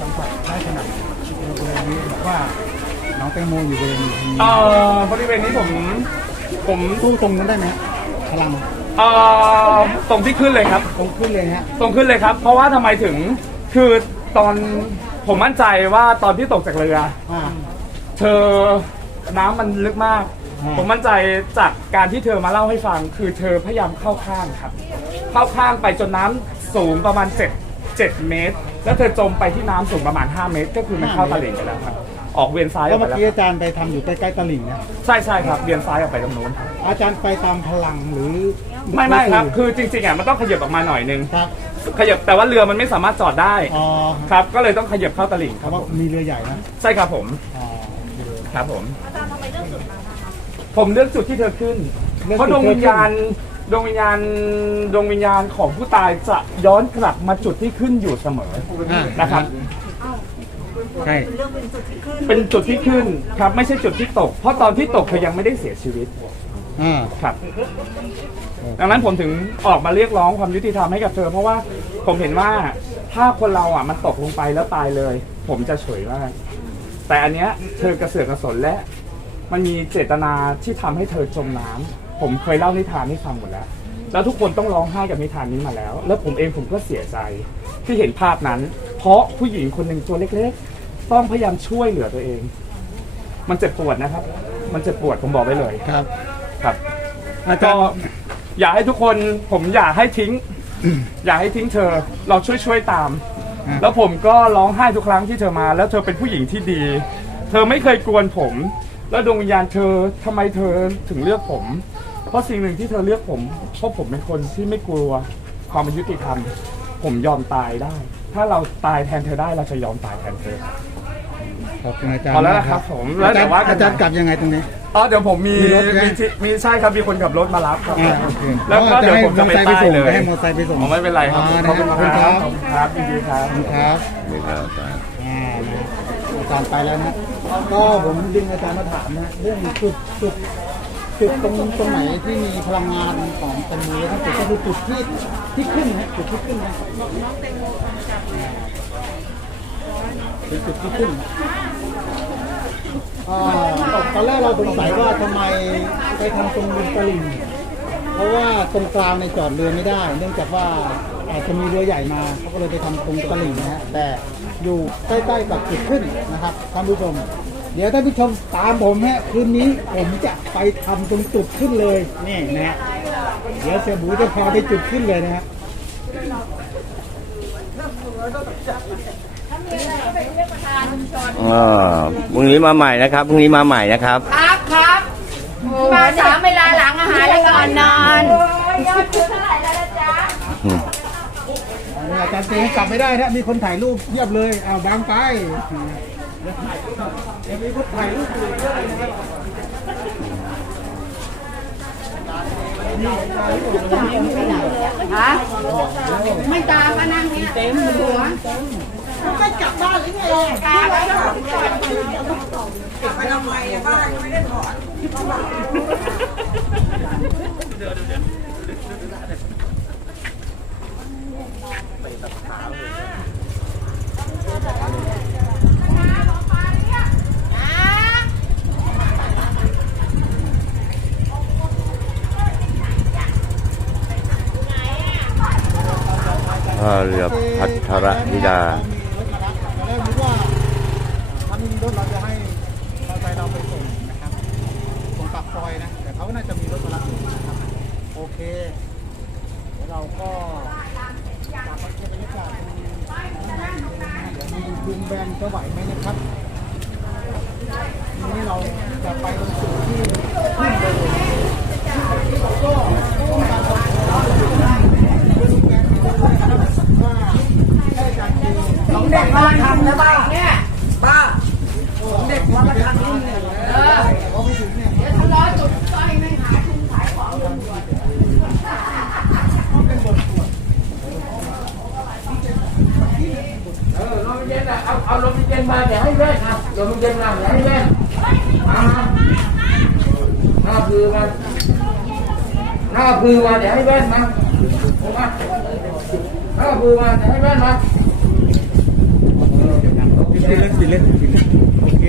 สัมผัสได้ขนาดบริเวณนี้บอกว่าน้องแตงโมอยู่บริเวณนี้เอ่อบริเวณนี้ผม ผมตู้ตรงนั้นได้ไหมฮะพลังเอ่อตรงที่ขึ้นเลยครับ ตรงขึ้นเลยฮะตรงขึ้นเลยครับ เพราะว่าทำไมถึงคือตอนผมมั่นใจว่าตอนที่ตกจากเรือ อ่า เธอน้ำมันลึกมาก อืม ผมมั่นใจจากการที่เธอมาเล่าให้ฟัง คือเธอพยายามเข้าข้างครับ เข้าข้างไปจนน้ำสูงประมาณ7 7 เมตร แล้วเธอจมไปที่น้ำสูงประมาณ 5 เมตร ก็คือมันเข้าตลิ่งไปแล้วครับ ออกเวียนซ้ายอแล้อวกไปเมื่อแล้วกี้อาจารย์ไปทำอยู่ใกล้ๆตลิ่งนะ ใช่ใช่ครับเวียนซ้ายออกไปตรงนู้น อาจารย์ไปตามพลังหรือไม่ไม่ครับ คือจริงๆอะมันต้องขยับออกมาหน่อยนึงครับขยับแต่ว่าเรือมันไม่สามารถจอดได้อ๋อครับ ก็เลยต้องขยับเข้าตลิ่งเพครับราะว่าผมมีเรือใหญ่นะใช่ครับผมอ๋อครับผมผมเลือกจุดที่เธอขึ้น เพราะดวงวิญญาณ ดวงวิญญาณดวงวิญญาณของผู้ตายจะย้อนกลับมาจุดที่ขึ้นอยู่เสมออ่านะครับ ใช่เป็นจุดที่ขึ้นครับไม่ใช่จุดที่ตก เพราะตอนที่ตกเธอยังไม่ได้เสียชีวิตอ่าครับ ดังนั้นผมถึงออกมาเรียกร้องความยุติธรรมให้กับเธอ เพราะว่าผมเห็นว่าถ้าคนเราอะมันตกลงไปแล้วตายเลย ผมจะเฉยมากแต่อันเนี้ยเธอกระเสือกกระสนและ มันมีเจตนาที่ทำให้เธอจมน้ำ ผมเคยเล่านิทานให้ฟังหมดแล้ว แล้วทุกคนต้องร้องไห้กับนิทานนี้มาแล้ว แล้วผมเองผมก็เสียใจที่เห็นภาพนั้น เพราะผู้หญิงคนหนึ่งตัวเล็กๆ ต้องพยายามช่วยเหลือตัวเอง มันเจ็บปวดนะครับ มันเจ็บปวดผมบอกไว้เลยครับ ครับอาจาก็รย์อยากให้ทุกคนผมอยากให้ทิ้ง อยากให้ทิ้งเธอ เราช่วยช่วยตามอะแล้วผมก็ร้องไห้ทุกครั้งที่เธอมา แล้วเธอเป็นผู้หญิงที่ดี เธอไม่เคยกวนผม แล้วดวงวิญญาณเธอทำไมเธอถึงเลือกผม เพราะสิ่งหนึ่งที่เธอเลือกผมเพราะผมเป็นคนที่ไม่กลัวความอายุติธรรม ผมยอมตายได้ ถ้าเราตายแทนเธอได้เราจะยอมตายแทนเธอขอบคุณอาจารย์พอแล้วมากนะครับผมแล้อาวจารเดี๋ย์ยวว่ากันอาจารย์กลับยังไงตรงนี้อ๋อเดี๋ยวผมมีมีรถไหมมีที่มีใช่ครับมีคนขับรถมารับครับอ่าโอเคแล้วก็เดี๋ยวผมจะไปให้ใต้ส่งเลยให้มอเตอร์ไซค์ไปส่งอ๋อไม่เป็นไรครับอ่าขอบคุณนะคครัรับบขอบคุณครับยินดีครับขอบคุณครับอ่านะอาจารย์ไปแล้วนะก็ผมดึงอาจารย์มาถามนะเรื่องจุดจุด จุดตรงตรงไหนที่มีพลังงานของแตงโมทั้งจุดก็คือจุดที่ที่ขึ้นนะจุดที่ขึ้นนะน้องเป็นจุดที่ขึ้นอ่าตอนแรกเราสงสัยว่าทำไมไปทำตรงริมตลิ่งเพราะว่าตรงกลางในจอดเรือไม่ได้ เนื่องจากว่าอาจจะมีเรือใหญ่มาเขาก็เลยไปทำตรงตลิ่งนะฮะแต่อยู่ใกล้ๆกับจุดขึ้นนะครับท่านผู้ชม เดี๋ยวท่านผู้ชมตามผมฮะคืนนี้ผมจะไปทำตรงจุดขึ้นเลยนี่นะฮะเดี๋ยวเสียบูจะพาไปจุดขึ้นเลยนะฮะอ่าพรุ่งนี้มาใหม่นะครับพรุ่งนี้มาใหม่นะครับ ครับครับ มาสามเวลาหลังอาหารแล้วก่อนนอนยอดคือเท่าไหร่แล้วนะจ๊ะอาจารย์เจกลับไม่ได้นะมีคนถ่ายรูปเยียบเลยเอาบางไป ฮะไม่ตามมานั่งเนี่ยเต็มหัวก็กลับบ้านหรือไงกลับแล้วกลับไปทำไมอะบ้านไม่ได้ถอน ท่าเรือพัทรธิดาตอนแรกนึกว่าถ้าไม่มีรถเราจะให้เราใจเราไปส่งนะครับส่งปากซอยนะแต่เขาน่าจะมีรถมารับนะครับโอเคเดี๋เราก็จับมาเก็บบรรยากาศตรงนี้เดี๋ยวดูดุงแบนจะไหวไหมนะครับทีนี้เราจะไปตรงจุดที่ขึ้นเลยเราก็ต้องการจะขอดุงแบนว่าให้อาจารย์เจ ของเด็กมาทำนะบ้าเนี่ยบ้าของเด็กมาทำนี่เออเดี๋ยวทะเลาะจุดไฟไม่หาทุนขายของ เออลม เย็นอะเอาเอาลมเย็นมาเดี๋ยวให้แว่นครับลมเย็นมาเดี๋ยวให้แว่นมาหน้าพือมาหน้าพือมาเดี๋ยวให้แว่นมามาหน้าพือมาเดี๋ยวให้แว่นมาเล่นกินเล่นโอเค